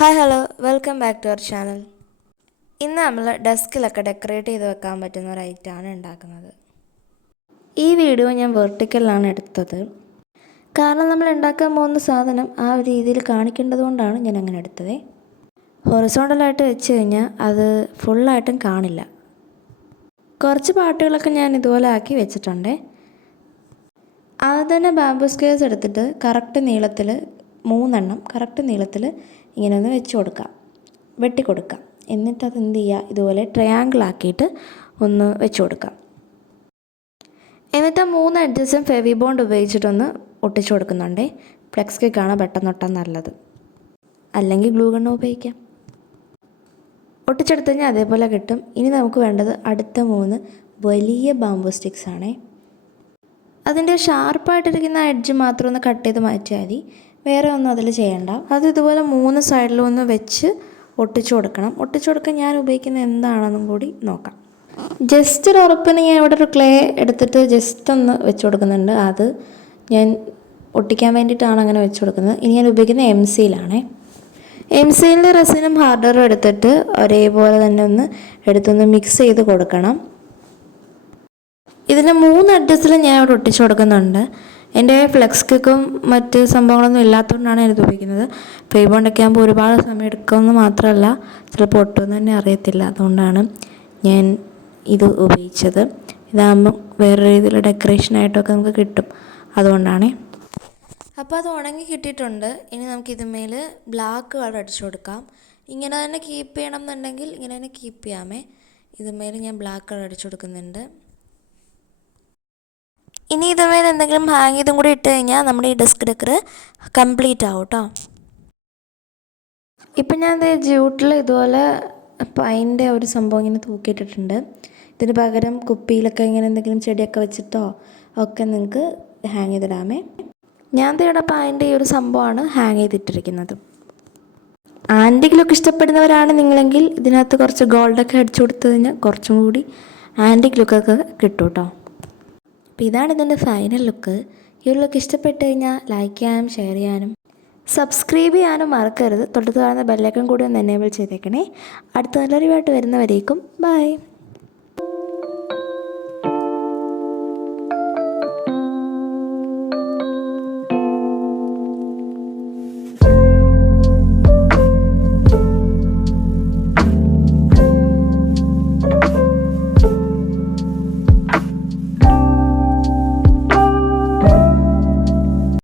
Hi hello welcome back to our channel ഇന്ന് നമ്മൾ ഡെസ്കിലൊക്കെ decorate ചെയ്ത് വെക്കാൻ പറ്റുന്ന ഒരു ഐറ്റമാണ് ഉണ്ടാക്കുന്നത്. ഈ വീഡിയോ ഞാൻ വെർട്ടിക്കലാണ് എടുത്തത്. കാരണം നമ്മൾ ഉണ്ടാക്കാൻ പോകുന്ന സാധനം ആ ഒരു രീതിയിൽ കാണിക്കേണ്ടത് കൊണ്ടാണ് ഞാൻ അങ്ങനെ എടുത്തത്. ഹൊറിസോണ്ടലായിട്ട് വെച്ച് കഴിഞ്ഞാൽ അത് ഫുള്ളായിട്ടും കാണില്ല. കുറച്ച് പാട്ടുകളൊക്കെ ഞാൻ ഇതുപോലെ ആക്കി വെച്ചിട്ടുണ്ട്. ആദ്യം തന്നെ ബാബു സ്കെയർസ് എടുത്തിട്ട് കറക്റ്റ് നീളത്തിൽ മൂന്നെണ്ണം കറക്റ്റ് നീളത്തിൽ ഇങ്ങനെ ഒന്ന് വെച്ച് കൊടുക്കാം. വെട്ടിക്കൊടുക്കാം എന്നിട്ട് അത് എന്ത് ചെയ്യുക ഇതുപോലെ ട്രയാങ്കിൾ ആക്കിയിട്ട് ഒന്ന് വെച്ച് കൊടുക്കാം. എന്നിട്ട് മൂന്ന് അഡ്ജസ്റ്റും ഫെവി ബോണ്ട് ഉപയോഗിച്ചിട്ടൊന്ന് ഒട്ടിച്ചു കൊടുക്കുന്നുണ്ടേ? ഫ്ലെക്സ് കേക്കാണ് പെട്ടെന്ന് ഒട്ടാൻ നല്ലത്. അല്ലെങ്കിൽ ഗ്ലൂ ഗണ്ണ് ഉപയോഗിക്കാം. ഒട്ടിച്ചെടുത്ത് കഴിഞ്ഞാൽ അതേപോലെ കിട്ടും. ഇനി നമുക്ക് വേണ്ടത് അടുത്ത മൂന്ന് വലിയ ബാമ്പു സ്റ്റിക്സ് ആണേ. അതിന്റെ ഷാർപ്പായിട്ടിരിക്കുന്ന എഡ്ജ് മാത്രം ഒന്ന് കട്ട് ചെയ്ത് മാറ്റിയാൽ മതി. വേറെ ഒന്നും അതിൽ ചെയ്യണ്ട. അത് ഇതുപോലെ മൂന്ന് സൈഡിലും ഒന്ന് വെച്ച് ഒട്ടിച്ചു കൊടുക്കണം. ഒട്ടിച്ചു കൊടുക്കാൻ ഞാൻ ഉപയോഗിക്കുന്ന എന്താണെന്നും കൂടി നോക്കാം. ജസ്റ്റ് ഒരു ഉറപ്പിന് ഞാൻ ഇവിടെ ഒരു ക്ലേ എടുത്തിട്ട് ജസ്റ്റ് ഒന്ന് വെച്ച് കൊടുക്കുന്നുണ്ട്. അത് ഞാൻ ഒട്ടിക്കാൻ വേണ്ടിയിട്ടാണ് അങ്ങനെ വെച്ച് കൊടുക്കുന്നത്. ഇനി ഞാൻ ഉപയോഗിക്കുന്നത് എം സിയിലാണേ എം സിയിലെ റെസിനും ഹാർഡറും എടുത്തിട്ട് ഒരേപോലെ തന്നെ ഒന്ന് എടുത്തൊന്ന് മിക്സ് ചെയ്ത് കൊടുക്കണം. ഇതിന്റെ മൂന്ന് അഡ്രസ്സിൽ ഞാൻ ഇവിടെ ഒട്ടിച്ചു കൊടുക്കുന്നുണ്ട്. എന്റെ ഫ്ലെക്സ് കിക്കും മറ്റ് സംഭവങ്ങളൊന്നും ഇല്ലാത്തതുകൊണ്ടാണ് ഞാനിത് ഉപയോഗിക്കുന്നത്. ഫേബോണ്ടൊക്കെ ആകുമ്പോൾ ഒരുപാട് സമയം എടുക്കുമെന്ന് മാത്രമല്ല ചിലപ്പോൾ ഒട്ടുമെന്ന് തന്നെ അറിയത്തില്ല. അതുകൊണ്ടാണ് ഞാൻ ഇത് ഉപയോഗിച്ചത്. ഇതാകുമ്പോൾ വേറെ രീതിയിലുള്ള ഡെക്കറേഷനായിട്ടൊക്കെ നമുക്ക് കിട്ടും. അതുകൊണ്ടാണ്. അപ്പോൾ അത് ഉണങ്ങി കിട്ടിയിട്ടുണ്ട്. ഇനി നമുക്ക് ഇതിന്മേൽ ബ്ലാക്ക് കളർ അടിച്ചു കൊടുക്കാം. ഇങ്ങനെ തന്നെ കീപ്പ് ചെയ്യണം എന്നുണ്ടെങ്കിൽ ഇങ്ങനെ തന്നെ കീപ്പ് ചെയ്യാമേ. ഇതുമേൽ ഞാൻ ബ്ലാക്ക് കളർ അടിച്ചു കൊടുക്കുന്നുണ്ട്. ഇനി ഇതുമേൽ എന്തെങ്കിലും ഹാങ് ചെയ്തും കൂടി ഇട്ട് കഴിഞ്ഞാൽ നമ്മുടെ ഈ ഡെസ്ക് ഡെക്കർ കംപ്ലീറ്റ് ആവും കേട്ടോ ഇപ്പം ഞാൻ ദേ ജ്യൂട്ടിൽ ഇതുപോലെ പൈന്റെ ഒരു സംഭവം ഇങ്ങനെ തൂക്കിയിട്ടിട്ടുണ്ട്. ഇതിന് പകരം കുപ്പിയിലൊക്കെ ഇങ്ങനെ എന്തെങ്കിലും ചെടിയൊക്കെ വെച്ചിട്ടോ ഒക്കെ നിങ്ങൾക്ക് ഹാങ് ചെയ്തിടാമേ. ഞാൻ ഇവിടെ പൈന്റെ ഈ ഒരു സംഭവമാണ് ഹാങ് ചെയ്തിട്ടിരിക്കുന്നത്. ആന്റിക്കിലൊക്കെ ലുക്ക് ഇഷ്ടപ്പെടുന്നവരാണ് നിങ്ങളെങ്കിൽ ഇതിനകത്ത് കുറച്ച് ഗോൾഡൊക്കെ അടിച്ചു കൊടുത്തു കഴിഞ്ഞാൽ കുറച്ചും കൂടി ആന്റിക്കിലൊക്കെ കിട്ടും കേട്ടോ അപ്പോൾ ഇതാണ് ഇതിന്റെ ഫൈനൽ ലുക്ക് ഈ ഒരു ലുക്ക് ഇഷ്ടപ്പെട്ട് കഴിഞ്ഞാൽ ലൈക്ക് ചെയ്യാനും ഷെയർ ചെയ്യാനും സബ്സ്ക്രൈബ് ചെയ്യാനും മറക്കരുത്. തൊട്ടത്ത് കാണുന്ന ബെല്ലൈക്കൺ കൂടി ഒന്ന് എനേബിൾ ചെയ്തേക്കണേ. അടുത്ത നല്ലൊരു വരുന്നവരേക്കും ബൈ